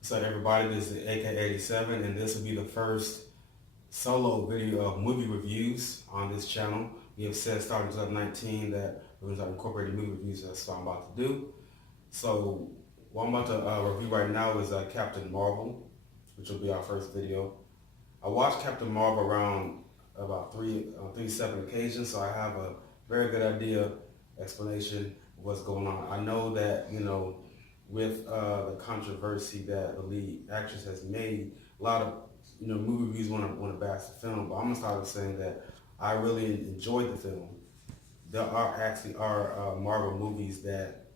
What's up, everybody? This is AK87, and this will be the first solo video of movie reviews on this channel. We have said starting 2019 that we're going to start incorporating movie reviews. That's what I'm about to do. So, what I'm about to review right now is Captain Marvel, which will be our first video. I watched Captain Marvel around about three separate occasions, so I have a very good idea, explanation of what's going on. I know that, with the controversy that the lead actress has made, a lot of movie reviews want to bash the film, but I'm gonna start with saying that I really enjoyed the film. There are Marvel movies that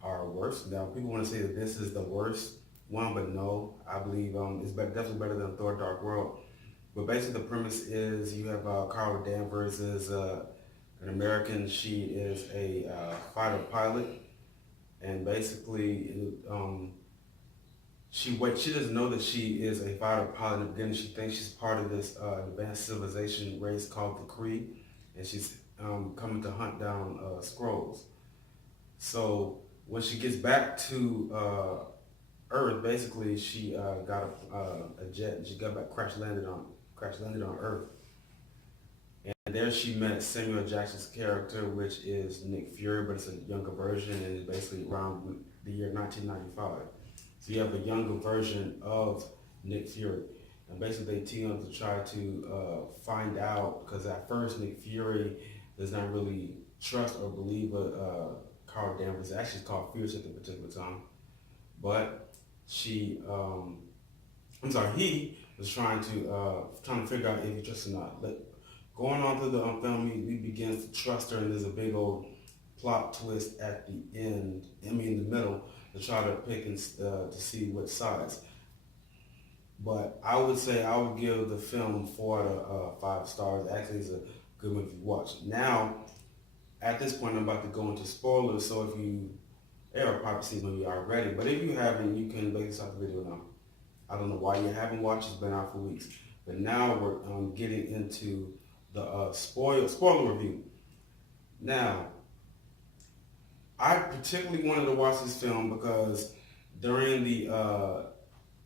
are worse. Now people want to say that this is the worst one, but no, I believe it's definitely better than Thor: Dark World. But basically, the premise is you have Carol Danvers is an American. She is a fighter pilot, and basically, she doesn't know that she is a fighter pilot in the beginning. She thinks she's part of this advanced civilization race called the Kree, and she's coming to hunt down Skrulls. So when she gets back to Earth, basically she got a jet, and she got back crash landed on Earth. And there she met Samuel Jackson's character, which is Nick Fury, but it's a younger version, and it's basically around the year 1995. So you have a younger version of Nick Fury. And basically they team up to try to find out, because at first Nick Fury does not really trust or believe Carl Danvers. Actually, it's called Fierce at the particular time. But he was trying to figure out if he trusts or not. Going on through the film, he begins to trust her, and there's a big old plot twist at the end, in the middle, to try to pick and to see which sides. But I would say I would give the film 4 out of 5 stars. Actually, it's a good movie to watch. Now, at this point, I'm about to go into spoilers, so if you have probably seen the movie already, but if you haven't, you can basically stop the video now. I don't know why you haven't watched it. It's been out for weeks. But now we're getting into the spoiler review. Now, I particularly wanted to watch this film because during the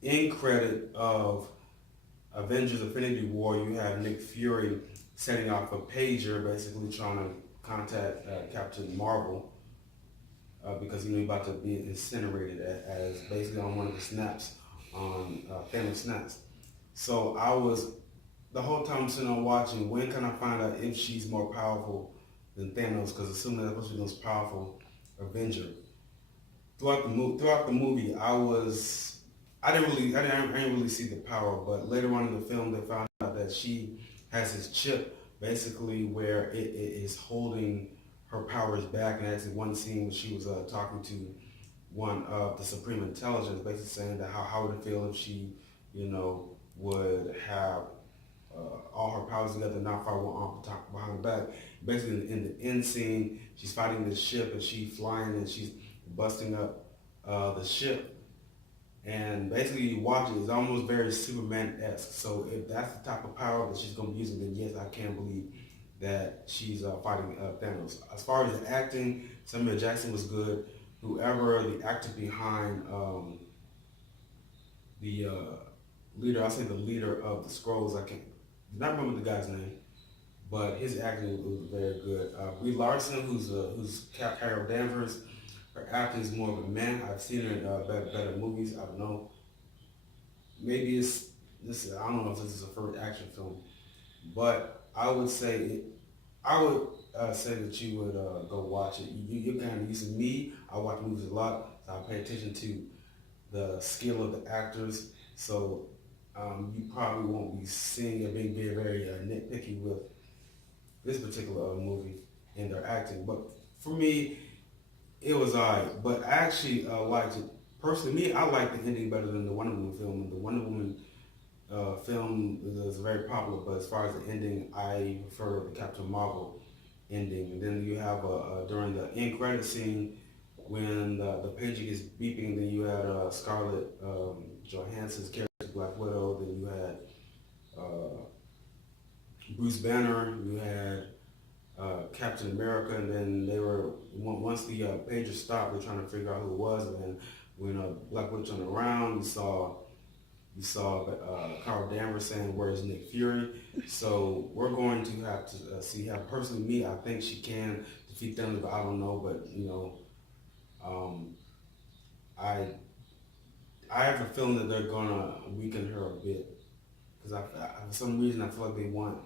end credit of Avengers Infinity War, you have Nick Fury setting off a pager, basically trying to contact Captain Marvel because he's about to be incinerated as basically on one of the snaps on Thanos snaps. So I was the whole time I'm sitting on watching, when can I find out if she's more powerful than Thanos? Because assuming that's supposed to be the most powerful Avenger. Throughout the movie, I didn't really see the power, but later on in the film, they found out that she has this chip, basically where it is holding her powers back. And actually, one scene where she was talking to one of the Supreme Intelligence, basically saying that how would it feel if she, would have all her powers together, not far one arm behind her back. Basically, in the end scene, she's fighting this ship, and she's flying, and she's busting up the ship. And basically, you watch it, it's almost very Superman-esque. So if that's the type of power that she's going to be using, then yes, I can believe that she's fighting Thanos. As far as the acting, Samuel Jackson was good. Whoever the actor behind the leader, I'll say the leader of the Skrulls, I can't not remember the guy's name, but his acting was very good. Brie Larson, who's Carol Danvers, her acting is more of a man. I've seen her in better movies. I don't know. Maybe it's this. I don't know if this is a first action film, but I would say that you would go watch it. You're kind of used to me. I watch movies a lot, so I pay attention to the skill of the actors. So you probably won't be seeing or being very nitpicky with this particular movie and their acting. But for me, it was alright. But I actually liked it. Personally, I like the ending better than the Wonder Woman film. And the Wonder Woman film is very popular, but as far as the ending, I prefer the Captain Marvel ending. And then you have during the end credit scene, when the pager gets beeping, then you had Scarlett Johansson's character, Black Widow, then you had Bruce Banner, you had Captain America, and then they were, once the pager stopped, they're trying to figure out who it was, and then when Black Widow turned around, you saw Carl Danvers saying, "Where's Nick Fury?" So we're going to have to see how. Personally, me, I think she can defeat them, but I don't know. But um, I I have a feeling that they're gonna weaken her a bit because for some reason I feel like they want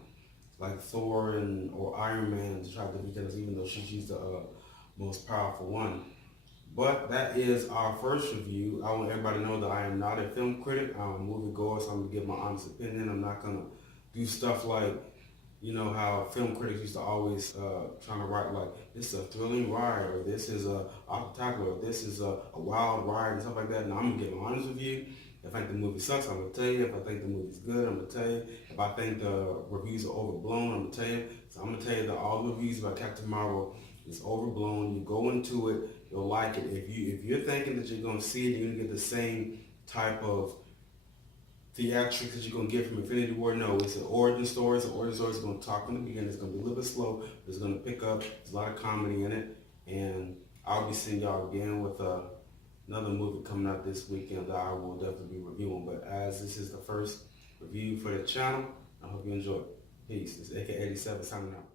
like Thor or Iron Man to try to defeat us, even though she's the most powerful one. But that is our first review. I want everybody to know that I am not a film critic. I'm a movie goer, so I'm going to give my honest opinion. I'm not going to do stuff like, how film critics used to always trying to write like, this is a thrilling ride, or this is a spectacular, or this is a wild ride, and stuff like that. And I'm going to give my honest review. If I think the movie sucks, I'm going to tell you. If I think the movie's good, I'm going to tell you. If I think the reviews are overblown, I'm going to tell you. So I'm going to tell you that all the reviews about Captain Marvel is overblown. You go into it, you'll like it. If you're thinking that you're going to see it, you're going to get the same type of theatrics that you're going to get from Infinity War. No, it's an origin story. It's an origin story. It's going to talk from the beginning. It's going to be a little bit slow, but it's going to pick up. There's a lot of comedy in it. And I'll be seeing y'all again with another movie coming out this weekend that I will definitely be reviewing. But as this is the first review for the channel, I hope you enjoy it. Peace. It's AK87 signing out.